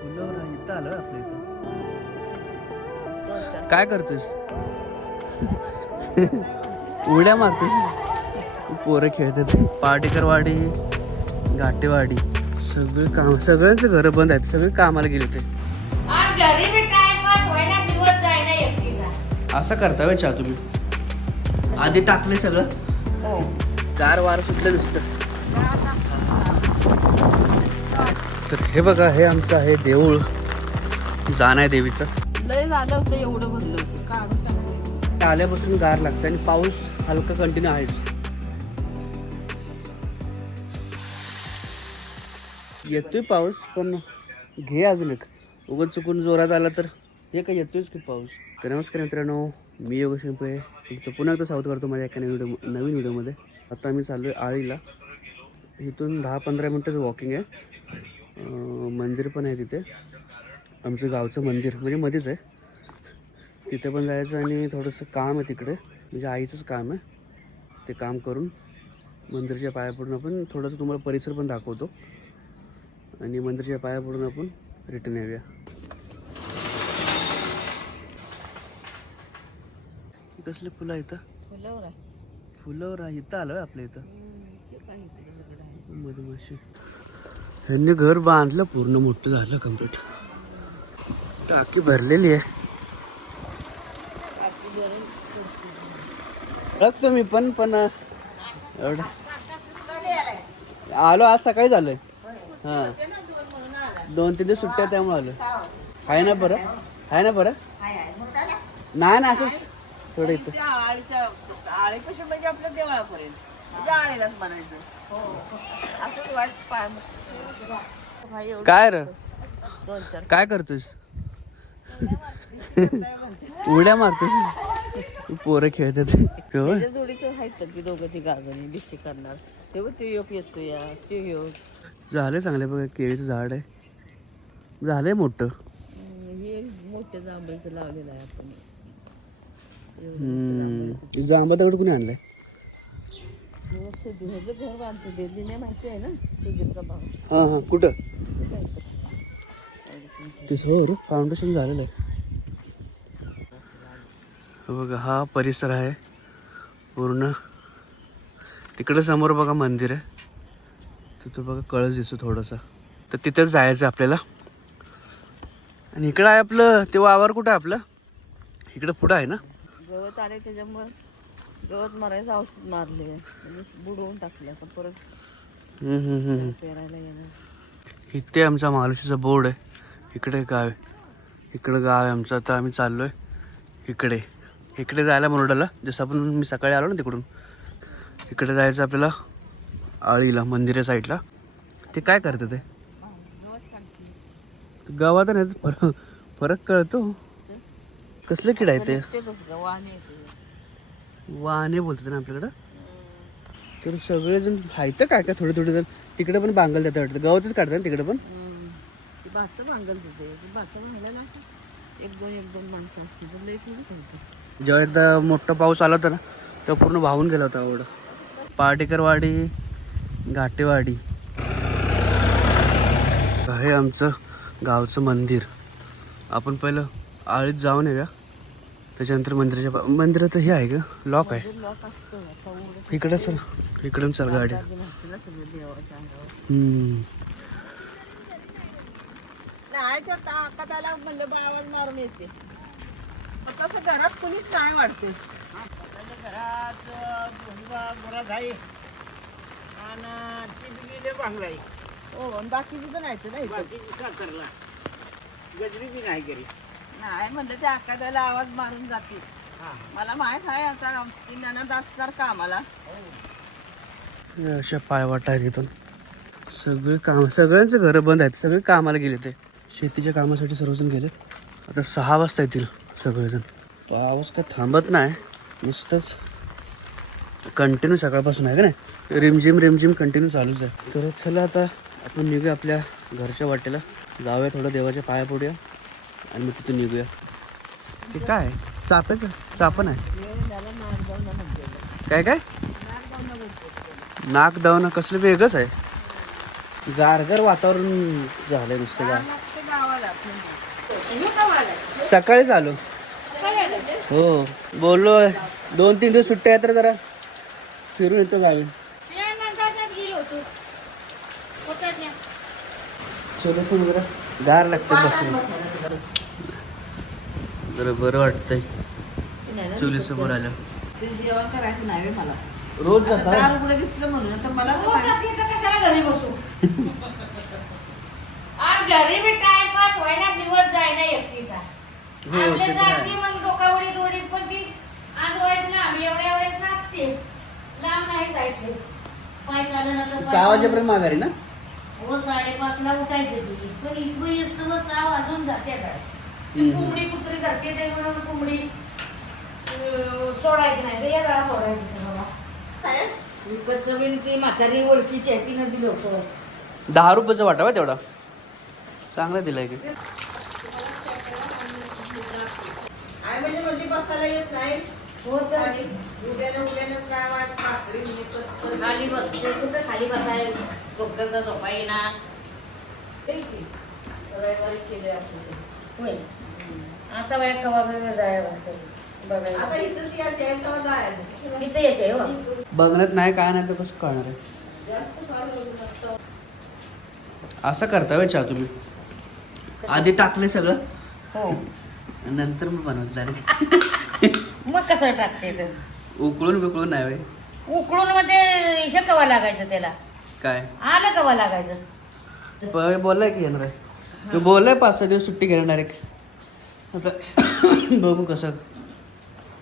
फुलावर इथं आलं आपल्या इथं. काय करतोस? उड्या मारतोस? पोरं खेळतात. पाटेकरवाडी, घाटेवाडी सगळे काम, सगळ्यांचे घर बंद आहेत. सगळे कामाला गेले ते. असं करता व्हय चहा तुम्ही? आधी टाकले सगळं, गार वार सुटलं नुसतं. तर हे बघा, हे आमचं आहे देऊळ, जानाय देवीचं. लय झालं होतं, एवढं भरलं होतं, काढून टाकलं. आल्यापासून गार लागतं आणि पाऊस हलका कंटिन्यू आहेच. येतोय पाऊस, पण घे अजून एक. उगाच चुकून जोरात आला तर हे काय येतोयच की पाऊस. तर नमस्कार मित्रांनो, मी योगेश शिंपळे तुमचं पुन्हा एकदा स्वागत करतो माझ्या एका नवीन व्हिडिओमध्ये. आता आम्ही चाललो आहे आळीला. इथून 10-15 मिनटाचं वॉकिंग आहे. मंदिर पण आहे तिथे, आमचं गावचं मंदिर म्हणजे मध्येच आहे. तिथे पण जायचं आणि थोडंसं काम आहे तिकडे, म्हणजे आईचंच काम आहे. ते काम करून मंदिरच्या पाया पडून आपण थोडंसं तुम्हाला परिसर पण दाखवतो आणि मंदिरच्या पाया पडून आपण रिटर्न येऊया. कसले फुलं इथं? फुलावर आहे इथं आलं आपल्या इथं. मधमाशी. ह्यांनी घर बांधलं, पूर्ण मोठं झालं कम्प्लीट. टाकी भरलेली आहे. ओळखतो मी पण एवढं आलो आज सकाळी झालंय. हां, 2-3 दिवस सुट्ट्या त्यामुळे आलो. आहे ना बरं? आहे ना बरं? नाही ना, असंच थोडं इथं. आळीपाशी म्हणजे आपल्या देवळापर्यंत आळीलाच म्हणायचं. असंच वाईट पाय. काय र, काय करतोस? उड्या मारतोस? पोरं खेळतात. जोडीचं आहेत की दोघं ती गाजणी दिसती करणार. तेव्हा ते योग येतो या ते योग झालंय चांगले बघा. केळीचं झाड आहे, झालंय मोठं. हे मोठ्या जांभळीचं लावलेलं आहे आपण. जांबा दगड कुणी आणलाय? ह्याचं घर बांधतो ते जुन्या माहिती आहे ना, सुधीरचा भाव. हां हां, कुठं? ते हो, फाउंडेशन झालेलं आहे. बघा, हा परिसर आहे पूर्ण. तिकडे समोर बघा मंदिर आहे, तिथं बघा कळस दिसतो थोडासा. तर तिथेच जायचं आपल्याला. आणि इकडं आहे आपलं ते वावर. कुठं आहे आपलं? इकडं पुढं आहे ना. गवत आले त्याच्यामुळे गवत मारायचं औषध मारले, म्हणजे बुडवून टाकलं. पण परत पेरायला येणार. इथे आमचा महालक्ष्मीचा बोर्ड आहे. इकडे गाव आहे, इकडं गाव आहे आमचं. आता आम्ही चाललो आहे इकडे जायला मुरडाला. जसं आपण मी सकाळी आलो ना तिकडून, इकडे जायचं आपल्याला आळीला, मंदिरा साईडला. ते काय करतं ते गावात नाही, फरक कळतो. कसले किड आहे ते? वाहने बोलतात ना आपल्याकडं. तर सगळेजण आहेत काय काय, थोडे थोडे जण तिकडे पण बांगल देतात वाटतं. गवतच काढतात ना तिकडे पण. भात बांगल तिथे भात बांगल्याला 1-2 माणसं असतील तर लई थोडी चालतं. जेव्हा एकदा मोठा पाऊस आला होता ना, तेव्हा पूर्ण वाहून गेला होता एवढं. पाटेकरवाडी, घाटेवाडी हे आमचं गावचं मंदिर. आपण पहिलं आळीत जाऊन येऊया, त्याच्यानंतर मंदिराचं हे आहे का, लॉक आहे. इकडं चल, इकडून चल गाडी. नाही तर ताकदाला म्हणलं आवाज मारून येते. तसं घरात कुणीच नाही वाटते. घरात घरात आहे आणि चिंचलीले बांगला आहे. हो, आणि बाकीची तर नाहीच नाही. बाकीची साखरला गजरी बी नाही घरी. नाही म्हणलं ते आकादाला आवाज मारून जाते. मला माहित आहे आता ती ननद असणार का आम्हाला. अशा पायवाटा आहेत इथून. सगळे काम, सगळ्यांचे घरं बंद आहेत. सगळे कामाला गेले, ते शेतीच्या कामासाठी सर्वजण गेले. आता 6 वाजता येतील सगळेजण. पाऊस काय थांबत नाही, नुसतंच कंटिन्यू सकाळपासून आहे का नाही, रिमझिम कंटिन्यू चालूच आहे. तर चला आता आपण निघूया आपल्या घरच्या वाटेला. जाऊया, थोडं देवाच्या पाया पडूया आणि मग तिथून निघूया. ते काय चाफ्याचं चापण आहे काय? नाक दावणं कसलं वेगळंच आहे. गारगार वातावरण झालंय नुसतं. सकाळीच आलो. हो बोललो 2-3 दिवस सुट्ट्या आहेत तर जरा फिरून येतो गावी. चलो जरा गार लागते बसून, जरा बरं वाटतंय चुली समोर आलं. जेवण करायचं नाही मला रोज जाता दार उघडं दिसलं म्हणून तर मला कशाला घरी बसू आज घरी बी टाइमपास व्हायना, दिवस जायना एकटीचा. आपल्या जाती मग डोकावडीत ओढीत पण ती आज व्हायचं ना, आम्ही एवढ्या नसते, लांब नाही जायचं. पाय चाललं 6 वाजेपर्यंत माघारी ना. हो 5:30ला उठायचं ती, पण इथं येत 6 वाजून जाते. कोंबडी कुत्री धरते ते म्हणून कोंबडी सोडायची नाही, तर या जरा सोडायची बाबा. विकतचं बिन ती म्हातारी ओळखीची आहे, तिनं दिलं होतं. 10 रुपयाचा वाटावा तेवढा चांगला दिलाय की. म्हणजे बसायला येत नाही. उभ्यानं काय वाट भाकरी खाली बसते कुठं, खाली बसायला डॉक्टरचा झोपा येणार. रविवारी केले आपण. होय आता वेळ कवा जायला बघायला. आता इथंच यायचे आहे तेव्हा जायचं. इथे यायचंय हो. बघण्यात नाही काय नाही तर कसं कळणार आहे. जास्त फार नसतं. असं करता वेळ चहा तुम्ही, आधी टाकले सगळं हो नंतर मग बनवत डायरेक्ट. मग कसं टाकते तर उकळून बिकळून नाही वे. उकळून मध्ये हे कवा लागायचं त्याला, काय आलं कवा लागायचं. बोललाय की येणार आहे, तू बोललाय 5-6 दिवस सुट्टी घेणार डायरेक्ट. आता बघू कसं.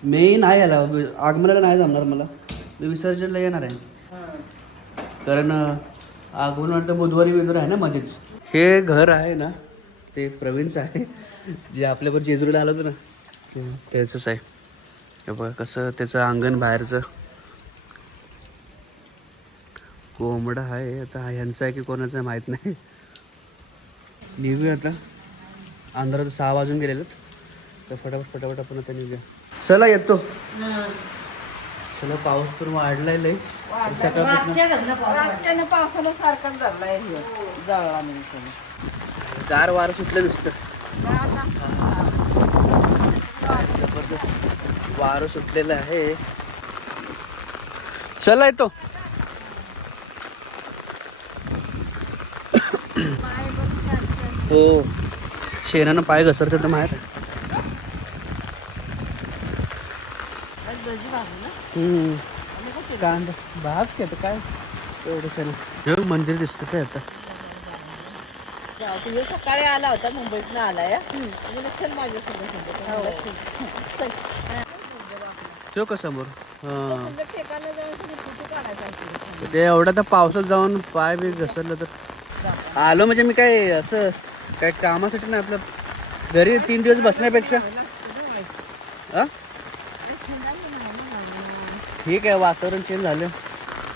मी नाही आला आगमनाला, नाही जमणार मला. मी विसर्जनला येणार आहे, कारण आगमन वाटतं बुधवारी आहे ना मध्येच. हे घर आहे ना ते प्रवीणचं आहे, जे आपल्यावर जेजुरीला आलं होतं ना त्याचंच आहे. हे बघा कसं त्याचं अंगण बाहेरचं. कोंबडा आहे, आता ह्यांचं आहे की कोणाचं आहे माहीत नाही. निघूया आता, अंधारात 6 वाजून गेलेलं तर फटाफट आपण आता निघूया. चला येतो. चला पाऊस पण वाढलाय लय सकाळपासून. रात्रीनं पावसानं सारखाच धरलाय हे. जळला नाही. गार वारं सुटलं नुसतं, जबरदस्त वारं सुटलेलं आहे. चला येतो. हो शेणानं पाय घसरते तर माहित आहे. कांदा भाज काय काय एवढं मंदिर दिसतं काय आता. तुझ्या सकाळी आला होता, मुंबईतनं आलाय. चल माझ्यासोबत तो का समोर. हां ठेकायला जायचं फोटो काढायचा. ते एवढा तर पावसात जाऊन पाय बी घसरलं तर आलो. म्हणजे मी काय असं काय कामासाठी नाही, आपलं घरी 3 दिवस बसण्यापेक्षा. हां ठीक आहे, वातावरण चेंज झालं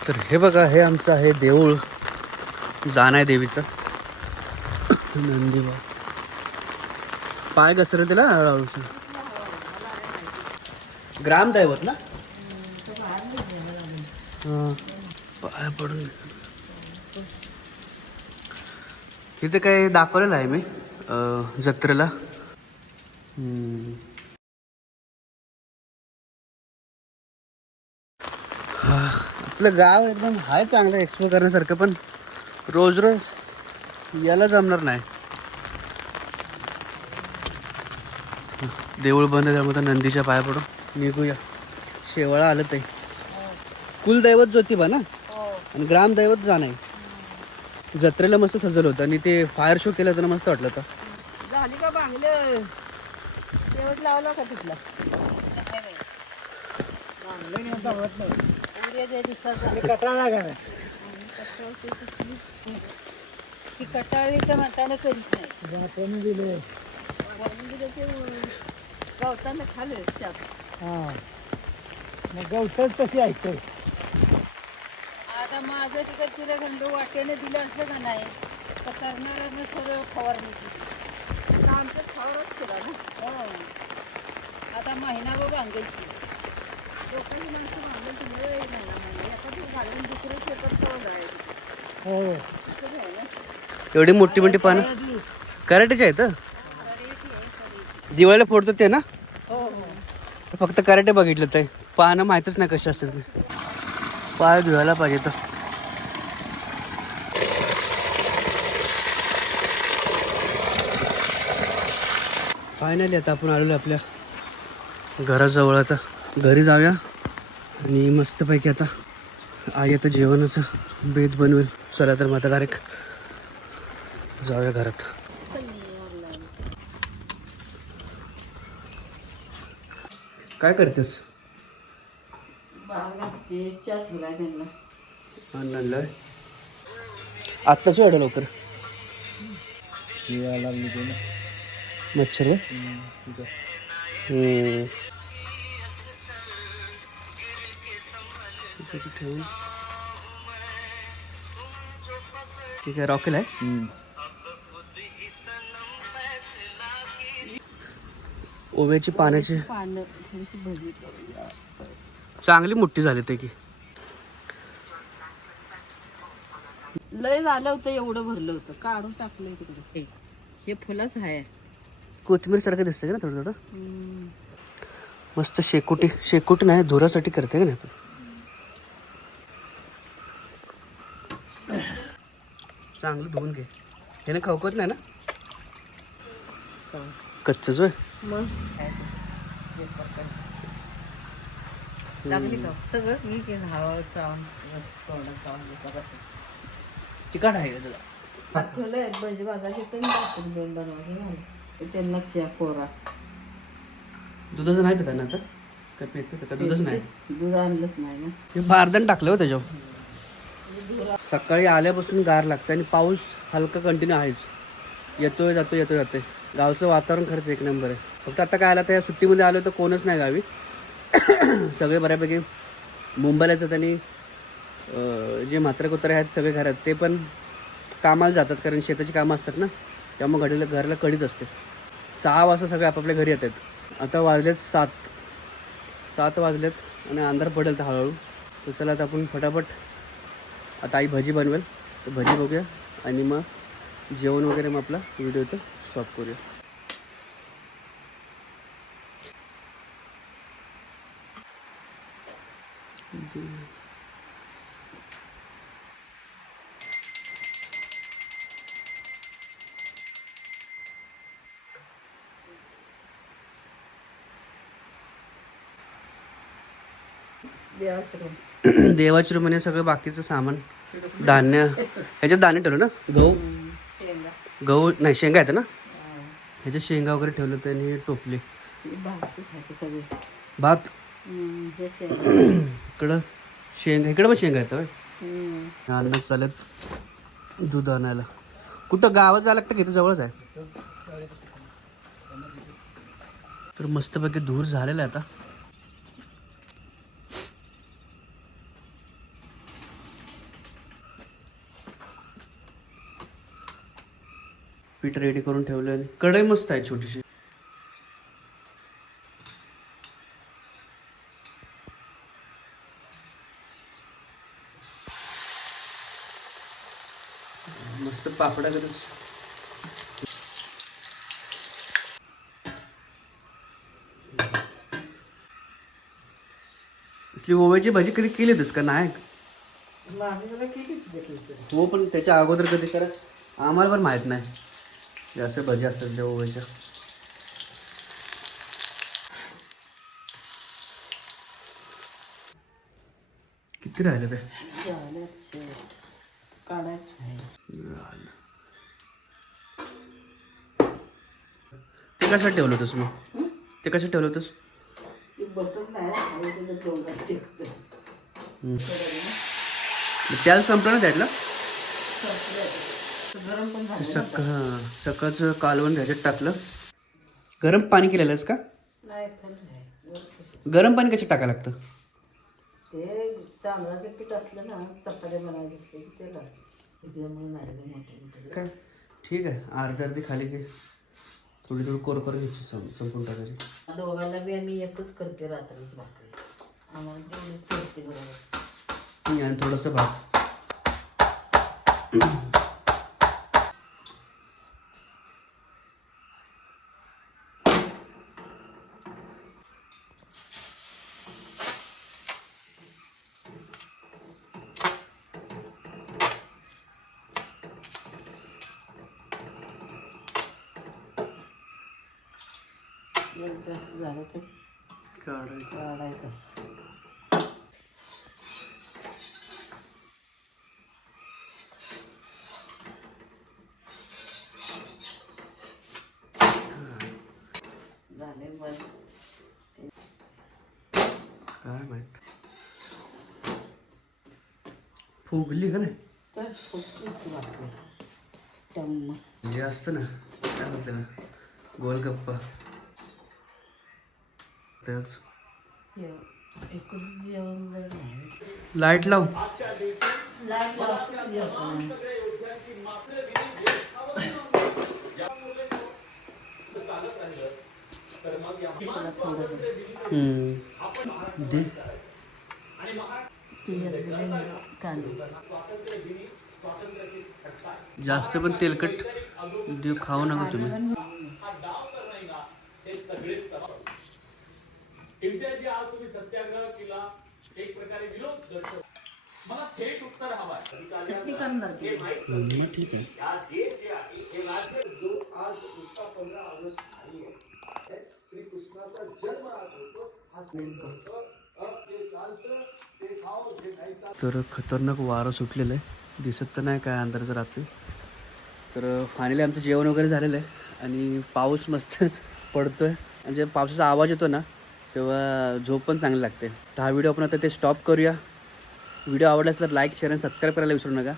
तर. हे बघा हे आमचं आहे देऊळ, जानाय देवीचं. नंदीबा पाय घसरत तिला हळूहळू. ग्रामदैवत ना. हां पाय पडून इथे काय दाखवलेलं आहे मी जत्रेला. आपलं गाव एकदम आहे चांगलं एक्सप्लोर करण्यासारखं, पण रोज याला जमणार नाही. देऊळ बंद त्यामध्ये नंदीच्या पाया पडून निघूया. शेवाळा आलं ते. कुलदैवत ज्योतिबा ना, आणि ग्रामदैवत जाणं आहे. जत्रेला मस्त सजवलं होतं आणि ते फायर शो केलं होतं, मस्त वाटलं होतं. झाली का बांगलं शेवट लावला का तिथला. ती कटाळीच्या म्हणताना करीत नाही. गवताना खाले गवतच तशी ऐकतोय. आता माझं तिकडे तिला गंड वाट्याने दिलं असलं का नाही तर करणाऱ्यानं सरळ फवारणी केली. आमचं फवारच केला ना. आता महिना बघ अंगायची लोकांची माणसं मागून तुम्ही एखादी घालून दुसरं शेतात जायचं. एवढी मोठी मोठी पानं कराटेची आहेत. दिवाळीला फोडतो ते ना? हो हो. फक्त कराटे बघितलं ते पानं माहीतच नाही कशी असेल ते. पाय धुवायला पाहिजे तर. फायनली आता आपण आलेलो आपल्या घराजवळ. आता घरी जाऊया आणि मस्तपैकी आता आई आता जेवणाचं बेत बनवेल. चला तर मग आता डायरेक्ट जाऊया घरात. काय करतेस? बाहेर घालते, चहा ठेवलाय त्यांना. आणलंय आत्ताच वाढ लवकर. मच्छर आहे? ठेवून ठीक आहे. रॉकेल आहे. ओव्याची पाण्याची पानं थोडीशी भरली करूया. चांगली मोठी झाली ते की. लय झालं होतं, एवढं भरलं होतं, काढून टाकलंय तिकडे. हे फुलंच आहे. कोथिंबीर सारखं दिसतंय का ना थोडं थोडं. मस्त शेकोटी. शेकोटी नाही, धुरासाठी करते का नाही आपण. चांगलं धुवून घे. ह्याने खवकत नाही ना? कच्चच होय. मग लागली का सगळंच मी की हवा चावून तोंडात चावून चिकट आहे का तुला? ठेवलंय भजी भाजायचे तर मी दोन बनवायचे ना त्यांना चहा कोरा. दुधाचं नाही पिता ना आता? काय पितं का? दूधच नाही. दूध आणलंच नाही ना. हे बारदान टाकलं हो त्याच्यावर. सकाळी आल्यापासून गार लागतं आणि पाऊस हलका कंटिन्यू आहेच. येतोय जातोय येतोय जातोय. गावचं वातावरण खरंच एक नंबर आहे. फक्त आता काय आलं तर या सुट्टीमध्ये आलो तर कोणच नाही गावी. सगळे बऱ्यापैकी मुंबईला जातात आणि जे म्हातारे कुत्रे आहेत सगळे घरात ते पण कामाला जातात, कारण शेताची कामं असतात ना, त्यामुळे घराला कडीच असते. 6 वाजता सगळे आपापल्या घरी येतात. आता वाजलेत 7 वाजलेत आणि अंधार पडेल तर हळूहळू. तर चला आता आपण फटाफट, आता आई भजी बनवेल तर भजी बघूया आणि मग जेवण वगैरे मग आपला व्हिडिओ इथं स्टॉप करूया. देवाची रूम आणि सगळं बाकीचं सामान, धान्य. ह्याच्यात धान्य ठेवलं ना, गहू नाही, शेंगा आहेत ना ह्याच्यात. शेंगा वगैरे ठेवलं तर आणि टोपली भात. इकडं शेंगा, इकडं पण शेंगा आहेत. अन्न चालत दूध आणायला. कुठं गावात जायला लागतं की इथं जवळच आहे. तर मस्तपैकी दूर झालेला आहे आता. पीठ रेडी करून ठेवलं आणि कढई मस्त आहे छोटीशी. मस्त पापडा करत. असली ओव्याची भाजी कधी केली होतीस का? नाही. हो, पण त्याच्या अगोदर कधी करत आम्हाला पण माहित नाही. जास्त भजी असतात त्या ओव्याच्या. किती राहिले ते? ते कशात ठेवलं होतंस मग? ते कशात ठेवलं होतंस? बसत नाही. त्याला संपलं ना त्यातलं. गरम पण झालं. हां, सकाळचं कालवण ह्याच्यात टाकलं. गरम पाणी केलेलंस का? नाही. गरम पाणी कशात टाकायला लागतं? ते तांदळाचे पीठ असलं ना, चपात्या बनायचे असते त्याला त्यामुळे नाही मोठे. काय ठीक आहे. अर्धी खाली घे, थोडी कोरकोर घ्यायची, संपून टाकायची. दोघांना बी आम्ही एकच करते रात्रीची भाकरी. आम्हाला तेवढीच करते बरोबर. आणि थोडंसं भात. जर जास्त झालं तर काढायचं. काढायचं. झाले बंद. काय माहित फुगली का नाही तर खूप वाटते टम्म. हे असतं ना काय म्हणते ना गोलगप्पा तेच. इकडचं जेवण जर नाही लाईट लाव. लाईट लावतो जेवण. त्याला थोडंसं दे कांदे जास्त पण तेलकट देव खाऊ नका तुम्ही. इंडियाची आज तुम्ही सत्याग्रह केला एक प्रकारे विरोध दर्शव मला थेट उत्तर हवं आहे. चटणी करणार की? मग ठीक आहे. या देश जे आहे हे राज्य जो आज नुसता 15 ऑगस्ट नाही आहे श्रीकृष्णाचा जन्म आज होतो हा जे चालतं ते खाओ जे नाही चालतं. तर खतरनाक वारं सुटलेलं आहे दिसत तर नाही काय अंधाराचं रात्री. तर फायनली आमचं जेवण वगैरे झालेलं आहे आणि पाऊस मस्त पडतोय आणि जे पावसाचा आवाज येतो ना तेव्हा झोप पण चांगली लागते. तर हा व्हिडिओ आपण आता ते स्टॉप करूया. व्हिडिओ आवडल्यास तर लाईक शेअर आणि सबस्क्राईब करायला विसरू नका.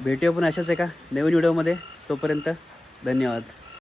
भेटूया पण अशाच एका नवीन व्हिडिओमध्ये. तोपर्यंत धन्यवाद.